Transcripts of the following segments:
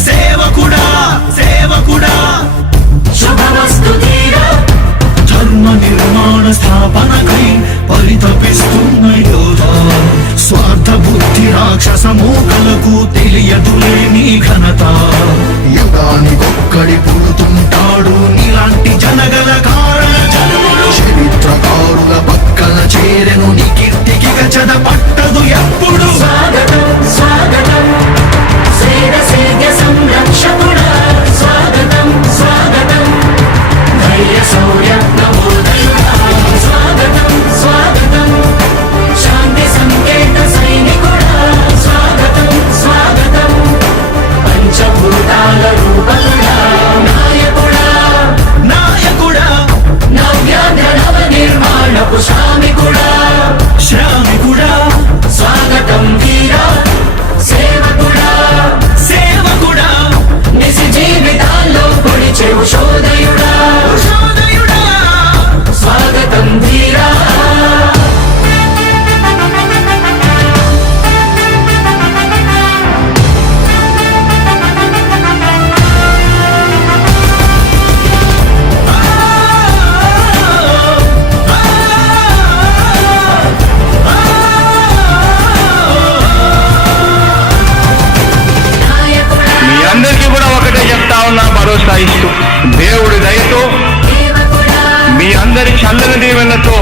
సేవకుడా సేవకుడా శుభమస్తు ధీరా ధర్మ నిర్మాణ స్థాపనకై పరితపిస్తున్న యోధా స్వార్థ బుద్ధి రాక్షస మూకలకు తెలియదులే నీ ఘనత యుగానికొక్కడి పుడుతుంటాడు నీలాంటి జనగల కారణ జనుడు చరిత్రకారుల పక్కన చేరెను నీ కీర్తికి గజద పట్టదు ఎప్పుడు స్వాగతం స్వాగతం శ్రీరసేద్య సంరక్షకుడా స్వాగతం స్వాగతం ధైర్య శౌర్య నవోదయుడా స్వాగతం స్వాగతం శాంతి సంకేత సైనికుడా స్వాగతం స్వాగతం పంచభూతాల రూపకుడా నాయకుడా నాయకుడా నవ్యాంధ్ర నవ నిర్మాణపు శ్రామికుడా శ్రామికుడా స్వాగతం వీరా సేవకుడా సేవకుడా నిజ జీవితాల్లో పొడిచే ఉషోదయుడా ఉషోదయుడా స్వాగతం వీరా మీ అందరికీ కూడా ఒకటే చెప్తా ఉన్నా భరోసా ఇస్తూ దేవుడి దయతో సేవకుడా మీ అందరి చల్లని దీవెనతో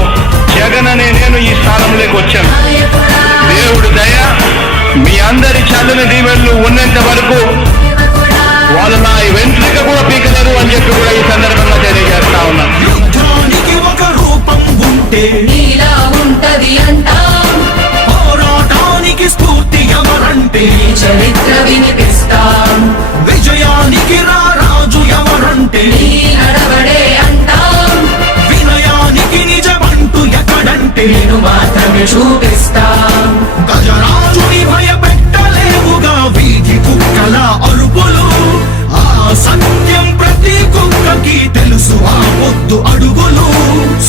జగన్ అనే నేను ఈ స్థానంలోకి వచ్చాను. నాయకుడా దేవుడి దయ మీ అందరి చల్లని దీవెనలు ఉన్నంత వరకు సేవకుడా వాళ్ళు నా వెంట్రిక కూడా పీకలేరు అని చెప్పి కూడా ఈ సందర్భంగా తెలియజేస్తా ఉన్నాను. యుద్ధానికి ఒక రూపం ఉంటే నీలా ఉంటది అంటాం పోరాటానికి స్ఫూర్తి ఎవరంటే ఈ చరిత్ర వినిపిస్తాం విజయానికి రాజు ఎవరంటే నీ నడవడే అంటాం వినయానికి నిజమంటూ ఎక్కడంటే నేను మాత్రమే చూపిస్తాం గజరాజుని భయపెట్టలేవుగా వీధి కుక్కల అరుపులు ఆ సత్యం ప్రతి కుక్కకి తెలుసు ఆ పొద్దు అడుగులు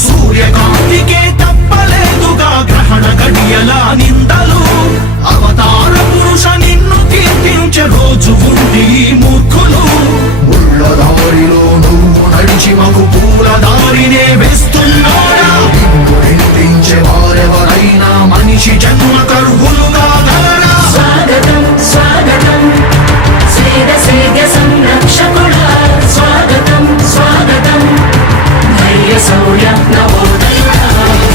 సూర్యకాంతికే తప్పలేదుగా గ్రహణ గడియల నిందలు అవతార పురుష నిన్ను కీర్తించే రోజు ఉంది ఈ మూర్ఖులు ముళ్ళ దారిలో నువ్వు నడిచి మాకు పూల దారినే వేస్తున్నాడా నిన్ను నిందించే వారెవరైనా మనిషి జన్మ కర్హులుగా గలరా స్వాగతం స్వాగతం శ్రీరసేద్య సంరక్షకుడా స్వాగతం స్వాగతం ధైర్య శౌర్య నవోదయుడా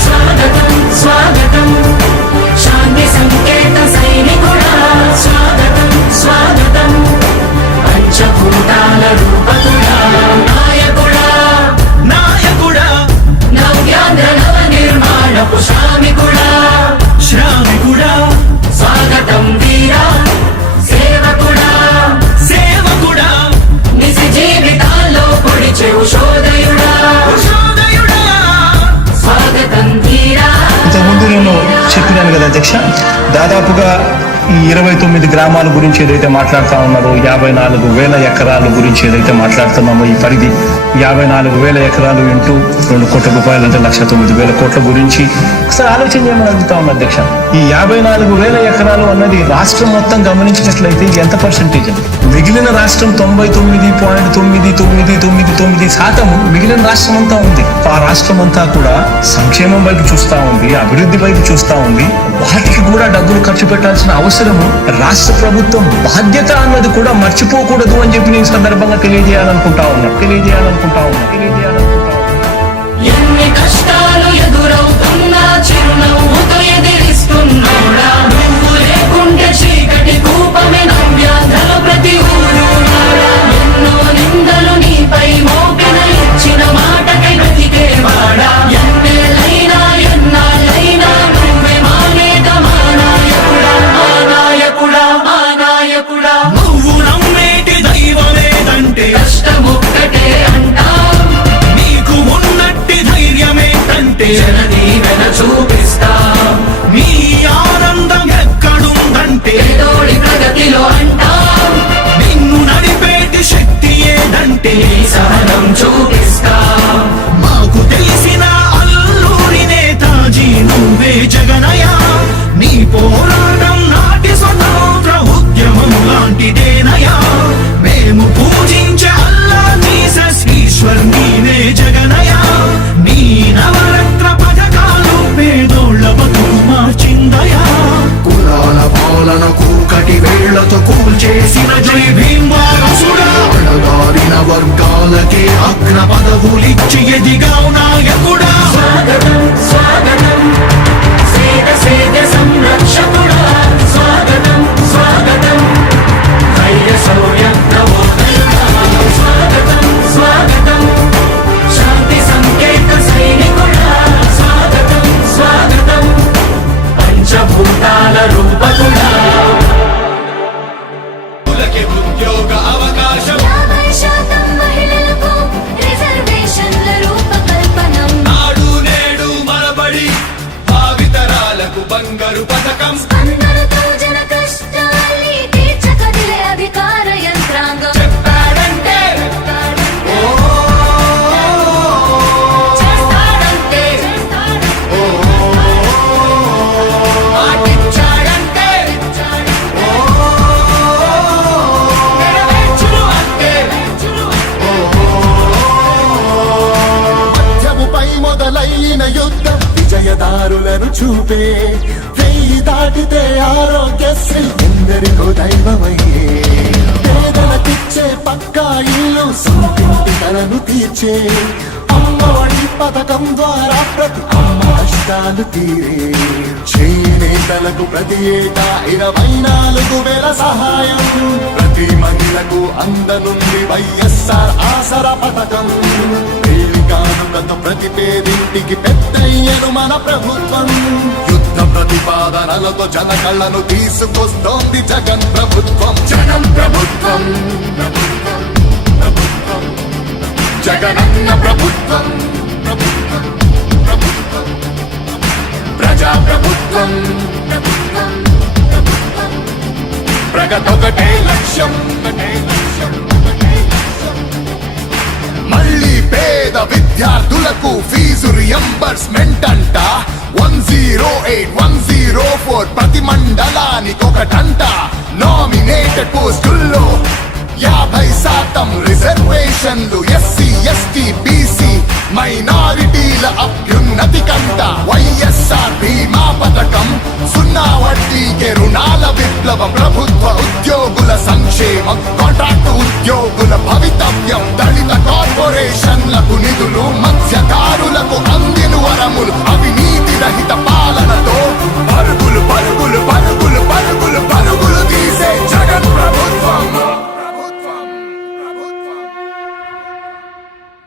స్వాగతం స్వాగతం శాంతి సంకేత సైనికుడా స్వాగతం స్వాగతం పంచభూతాల రూపకుడా నాయకుడా నాయకుడా నవ్యాంధ్ర నవ నిర్మాణపు శ్రామికుడా శ్రామికుడా స్వాగతం వీరా సేవకుడా సేవకుడా నిజ జీవితాల్లో పొడిచే ఉషోదయుడా ఉషోదయుడా స్వాగతం వీరా ఇంతకుముందు నేను చెప్పినాను కదా అధ్యక్ష, దాదాపుగా ఈ 29 గ్రామాల గురించి ఏదైతే మాట్లాడుతూ ఉన్నారో 54,000 ఎకరాల గురించి ఏదైతే మాట్లాడుతున్నామో ఈ పరిధి 54,000 ఎకరాలు ఇంటూ 2 కోట్ల రూపాయలు అంటే 1,09,000 కోట్ల గురించి ఒకసారి ఆలోచన చేయమని అడుగుతా ఉన్నా అధ్యక్ష. ఈ 54,000 ఎకరాలు అన్నది రాష్ట్రం మొత్తం గమనించినట్లయితే ఇది ఎంత పర్సెంటేజ్ అండి? మిగిలిన రాష్ట్రం 99.999% మిగిలిన రాష్ట్రం అంతా ఉంది. ఆ రాష్ట్రం అంతా కూడా సంక్షేమం వైపు చూస్తా ఉంది, అభివృద్ధి వైపు చూస్తా ఉంది. వాటికి కూడా డబ్బులు ఖర్చు పెట్టాల్సిన అవసరము రాష్ట్ర ప్రభుత్వం బాధ్యత అన్నది కూడా మర్చిపోకూడదు అని చెప్పి నేను సందర్భంగా తెలియజేయాలనుకుంటా ఉన్నా. ఎన్ని కష్టాలు ఎదురవుతున్నా చిరునవ్వుతో ఎదిరిస్తున్నాడా నువ్వు లేకుంటే చీకటి కూపమే నవ్యాంధ్రలో ప్రతి ఊరు నాడా. ఎన్నో నిందలు నీపై మోపిన ఇచ్చిన మాటకై బ్రతికేవాడా ఎన్నేళ్ళైనా ఎన్నాళ్ళైనా నువ్వే మా నేత మా నాయకుడా మా నాయకుడా మా నాయకుడా నువ్వు నమ్మేటి దైవమేదంటే కష్టమొక్కటే అంటాం నీకు ఉన్నట్టి ధైర్యమేంటంటే జనదీవెన చూపిస్తాం నీ ఆనందం ఎక్కడుందంటే పేదోడి ప్రగతిలో అంటాం నిన్ను నడిపేటి శక్తి ఏదంటే నీ సహనం చూపిస్తాం మాకు తెలిసిన అల్లూరి నేతాజీ నువ్వే జగనయ నీ పోరాటం నాటి స్వతంత్ర ఉద్యమం లాంటిదేనయా మేము పూజించే అల్లా జీసస్ ఈశ్వర్ నీవే జగనయా. నీ నవరత్న పథకాలు పేదోళ్ళ బతుకు మార్చిందయా. కులాల పాలన కూకటి వేళ్లతో కూల్చేసిన జై భీమవారసుడా. అణగారిన వర్గాలకే అగ్ర పదవులిచ్చి ఎదిగావు నాయకుడా. స్వాగతం స్వాగతం సేద సేద సంరక్షకుడా. స్వాగతం స్వాగతం ధైర్య శౌర్య నవోదయుడా. స్వాగతం స్వాగతం శాంతి సంకేత సైనికుడా. స్వాగతం స్వాగతం పంచభూతాల రూపకుడా. ఉద్యోగ అవకాశం 50% మహిళలకు రిజర్వేషన్ల రూపకల్పనం. నాడు నేడు మనబడి భావితరాలకు బంగారు పథకం. అందరితో జన కష్టాల్ని తీర్చకదిలే అధికార యంత్రాంగం. చెప్పాడంటే చేస్తాడంటే మాటిచ్చాడంటే నెరవేర్చును అంటే. మధ్యముపై మొదలైన యుద్ధం విజయదారులను చూపే. వెయ్యి దాటితే ఆరోగ్యశ్రీ ఎందరికో దైవమయ్యే. పేదలకిచ్చే పక్కా ఇల్లు సొంతింటి కలను తీర్చే. అమ్మఒడి పథకం ద్వారా ప్రతి అమ్మ కష్టాలు తీరే. చేనేతలకు ప్రతి ఏటా 24,000 సహాయం. ప్రతి మహిళకు అందనుంది వైఎస్ఆర్ ఆసరా పథకం. కానుకతో ప్రతి పేదింటికి పెద్దయ్యను మన ప్రభుత్వం. యుద్ధ ప్రతిపాదనలతో జన కళ్ళను తీసుకొస్తోంది జగన్ ప్రభుత్వం. జగన్ ప్రభుత్వం ప్రభుత్వం ప్రభుత్వం జగనన్న ప్రభుత్వం ప్రభుత్వం ప్రభుత్వం ప్రజా ప్రభుత్వం ప్రభుత్వం ప్రభుత్వం ప్రగతొకటే లక్ష్యం ఒకటే లక్ష్యం ఒకటే లక్ష్యం. మళ్ళీ పేద విద్యార్థులకు ఫీజు రియంబర్స్మెంట్ అంట. 108, 104 ప్రతి మండలానికి ఒకటంట. నామినేటెడ్ పోస్టుల్లో 50% రిజర్వేషన్లు. ఎస్సీ ఎస్టీ బీసీ మైనారిటీల అభ్యున్నతి కంట. వైఎస్ఆర్ బీమా పథకం, 0 వడ్డీకే రుణాల విప్లవం. ప్రభుత్వ ఉద్యోగుల సంక్షేమం, కాంట్రాక్టు ఉద్యోగుల భవితవ్యం. దళిత కార్పొరేషన్లకు నిధులు